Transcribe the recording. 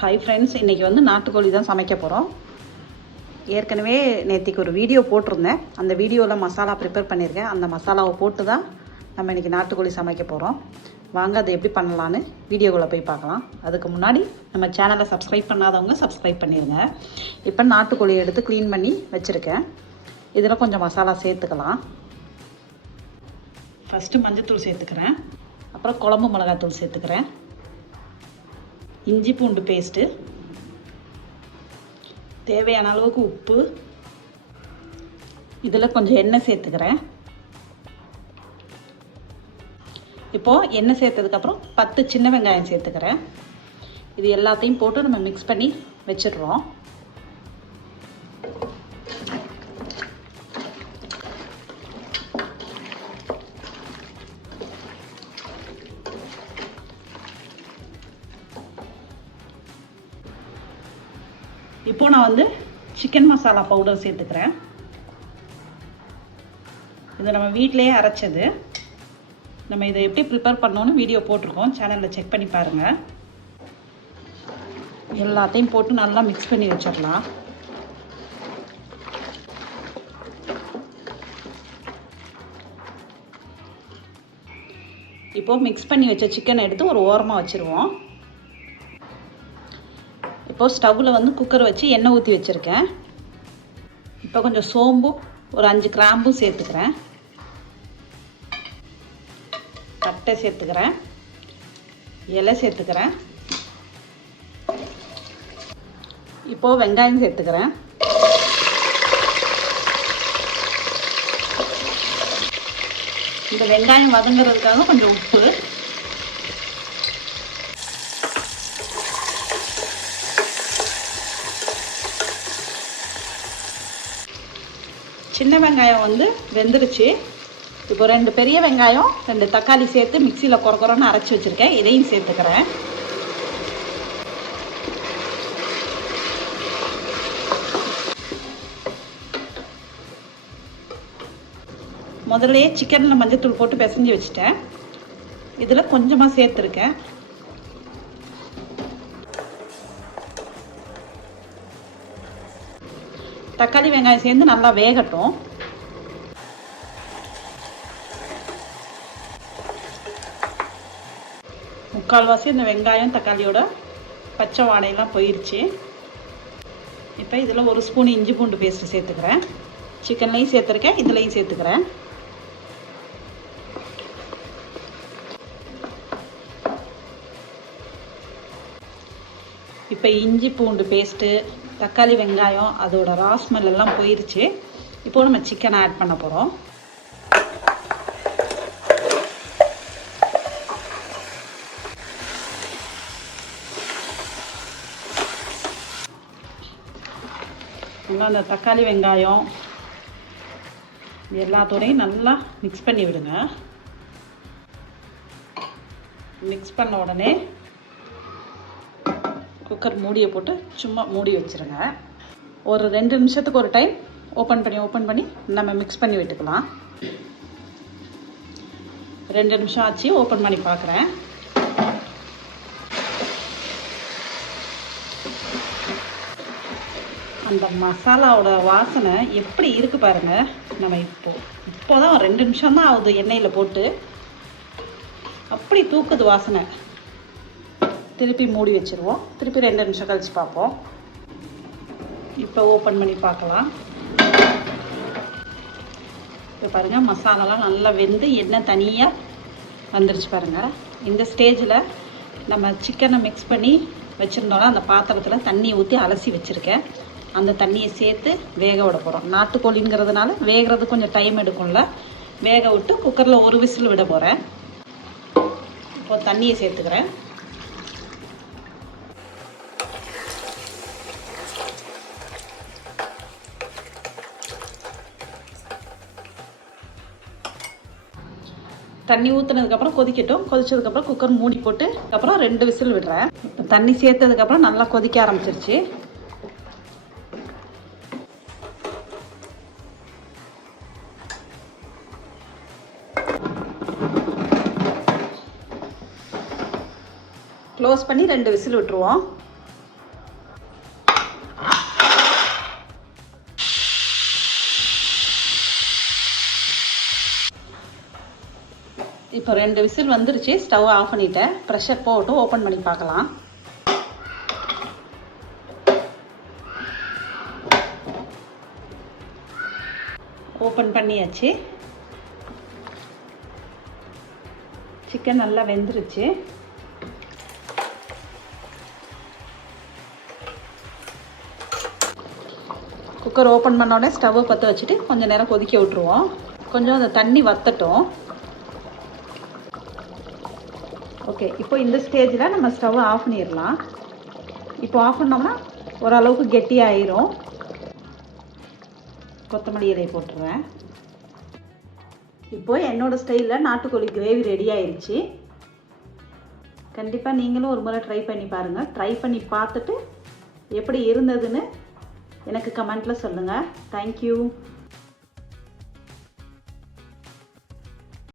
Hi friends, இன்றைக்கி வந்து நாட்டுக்கோழி தான் சமைக்க போகிறோம். ஏற்கனவே நேற்றுக்கு ஒரு வீடியோ போட்டிருந்தேன். அந்த வீடியோவில் மசாலா ப்ரிப்பேர் பண்ணியிருக்கேன். அந்த மசாலாவை போட்டு தான் நம்ம இன்றைக்கி நாட்டுக்கோழி சமைக்க போகிறோம். வாங்க அதை எப்படி பண்ணலான்னு வீடியோக்குள்ளே போய் பார்க்கலாம். அதுக்கு முன்னாடி நம்ம சேனலை சப்ஸ்கிரைப் பண்ணாதவங்க சப்ஸ்கிரைப் பண்ணிடுங்க. இப்போ நாட்டுக்கோழி எடுத்து க்ளீன் பண்ணி வச்சுருக்கேன். இதில் கொஞ்சம் மசாலா சேர்த்துக்கலாம். ஃபஸ்ட்டு மஞ்சத்தூள் சேர்த்துக்கிறேன். அப்புறம் குழம்பு மிளகாத்தூள் சேர்த்துக்கிறேன். இஞ்சி பூண்டு பேஸ்ட்டு, தேவையான அளவுக்கு உப்பு, இதில் கொஞ்சம் எண்ணெய் சேர்த்துக்கிறேன். இப்போது எண்ணெய் சேர்த்ததுக்கப்புறம் 10 சின்ன வெங்காயம் சேர்த்துக்கிறேன். இது எல்லாத்தையும் போட்டு நம்ம மிக்ஸ் பண்ணி வச்சிடுறோம். இப்போது நான் வந்து சிக்கன் மசாலா பவுடர் சேர்த்துக்கிறேன். இது நம்ம வீட்டிலேயே அரைச்சது. நம்ம இதை எப்படி ப்ரிப்பேர் பண்ணோன்னு வீடியோ போட்டிருக்கோம், சேனலில் செக் பண்ணி பாருங்கள். எல்லாத்தையும் போட்டு நல்லா மிக்ஸ் பண்ணி வச்சிடலாம். இப்போது மிக்ஸ் பண்ணி வச்ச சிக்கனை எடுத்து ஒரு ஓரமாக வச்சுருவோம். இப்போது ஸ்டவ்வில் வந்து குக்கர் வச்சு எண்ணெய் ஊற்றி வச்சுருக்கேன். இப்போ கொஞ்சம் சோம்பும் ஒரு 5 கிராம்பும் சேர்த்துக்கிறேன். பட்டை சேர்த்துக்கிறேன். இலை சேர்த்துக்கிறேன். இப்போது வெங்காயம் சேர்த்துக்கிறேன். இந்த வெங்காயம் வதங்குறதுக்காக கொஞ்சம் உப்பு, சின்ன வெங்காயம் வந்து வெந்துருச்சு. இப்போ 2 பெரிய வெங்காயம் 2 தக்காளி சேர்த்து மிக்சியில் கொரன்னு அரைச்சி வச்சுருக்கேன். இதையும் சேர்த்துக்கிறேன். முதல்லையே சிக்கனில் மஞ்சத்தூள் போட்டு பிசைஞ்சு வச்சுட்டேன். இதில் கொஞ்சமாக சேர்த்துருக்கேன். தக்காளி வெங்காயம் சேர்ந்து நல்லா வேகட்டும். முக்கால்வாசி இந்த வெங்காயம் தக்காளியோட பச்சை வாடையெல்லாம் போயிடுச்சு. இப்போ இதில் 1 ஸ்பூன் இஞ்சி பூண்டு பேஸ்ட்டு சேர்த்துக்கிறேன். சிக்கன்லேயும் சேர்த்துருக்கேன், இதுலேயும் சேர்த்துக்கிறேன். இப்போ இஞ்சி பூண்டு பேஸ்ட்டு, தக்காளி வெங்காயம் அதோட ராஸ்மெல் எல்லாம் போயிடுச்சு. இப்போது நம்ம சிக்கனை ஆட் பண்ண போகிறோம். அந்த தக்காளி வெங்காயம் எல்லாத்தோடையும் நல்லா மிக்ஸ் பண்ணி விடுங்க. மிக்ஸ் பண்ண உடனே குக்கர் மூடியை போட்டு சும்மா மூடி வச்சுருங்க. ஒரு 2 நிமிஷத்துக்கு ஒரு டைம் ஓப்பன் பண்ணி நம்ம மிக்ஸ் பண்ணி விட்டுக்கலாம். 2 நிமிஷம் ஆச்சு, ஓப்பன் பண்ணி பார்க்குறேன். அந்த மசாலாவோட வாசனை எப்படி இருக்குது பாருங்கள். நம்ம இப்போதான் 2 நிமிஷம் தான் ஆகுது எண்ணெயில் போட்டு, அப்படி தூக்குது வாசனை. திருப்பி மூடி வச்சுருவோம். திருப்பி 2 நிமிஷம் கழித்து பார்ப்போம். இப்போ ஓப்பன் பண்ணி பார்க்கலாம். இப்போ பாருங்கள், மசாலாலாம் நல்லா வெந்து எண்ணெய் தனியாக வந்துருச்சு பாருங்கள். இந்த ஸ்டேஜில் நம்ம சிக்கனை மிக்ஸ் பண்ணி வச்சுருந்தோம்னா அந்த பாத்திரத்தில் தண்ணி ஊற்றி அலசி வச்சுருக்கேன். அந்த தண்ணியை சேர்த்து வேக விட போகிறோம். நாட்டுக்கோழிங்கிறதுனால வேகிறது கொஞ்சம் டைம் எடுக்கும்ல. வேக விட்டு குக்கரில் 1 விசில் விட போகிறேன். இப்போது தண்ணியை சேர்த்துக்கிறேன். தண்ணி ஊற்றுனதுக்கப்புறம் கொதிக்கட்டும். கொதிச்சதுக்கப்புறம் குக்கர் மூடி போட்டு அப்புறம் 2 விசில் விடுறேன். இப்போ தண்ணி சேர்த்ததுக்கப்புறம் நல்லா கொதிக்க ஆரம்பிச்சிருச்சு. க்ளோஸ் பண்ணி 2 விசில் விட்டுருவோம். இப்போ 2 விசில் வந்துருச்சு. ஸ்டவ் ஆஃப் பண்ணிட்டேன். ப்ரெஷர் போட்டு ஓப்பன் பண்ணி பார்க்கலாம். ஓப்பன் பண்ணியாச்சு. சிக்கன் நல்லா வெந்துருச்சு. குக்கர் ஓப்பன் பண்ணோடனே ஸ்டவ்வை பற்ற வச்சுட்டு கொஞ்சம் நேரம் கொதிக்க விட்டுருவோம். கொஞ்சம் அந்த தண்ணி வற்றட்டும். ஓகே, இப்போ இந்த ஸ்டேஜில் நம்ம ஸ்டவ்வை ஆஃப் பண்ணிடலாம். இப்போ ஆஃப் பண்ணோம்னா ஓரளவுக்கு கெட்டியாயிரும். கொத்தமல்லி இலை போட்டுருவேன். இப்போ என்னோடய ஸ்டைலில் நாட்டுக்கோழி கிரேவி ரெடி ஆயிடுச்சு. கண்டிப்பாக நீங்களும் ஒரு முறை ட்ரை பண்ணி பாருங்கள். ட்ரை பண்ணி பார்த்துட்டு எப்படி இருந்ததுன்னு எனக்கு கமெண்ட்டில் சொல்லுங்கள். தேங்க்யூ.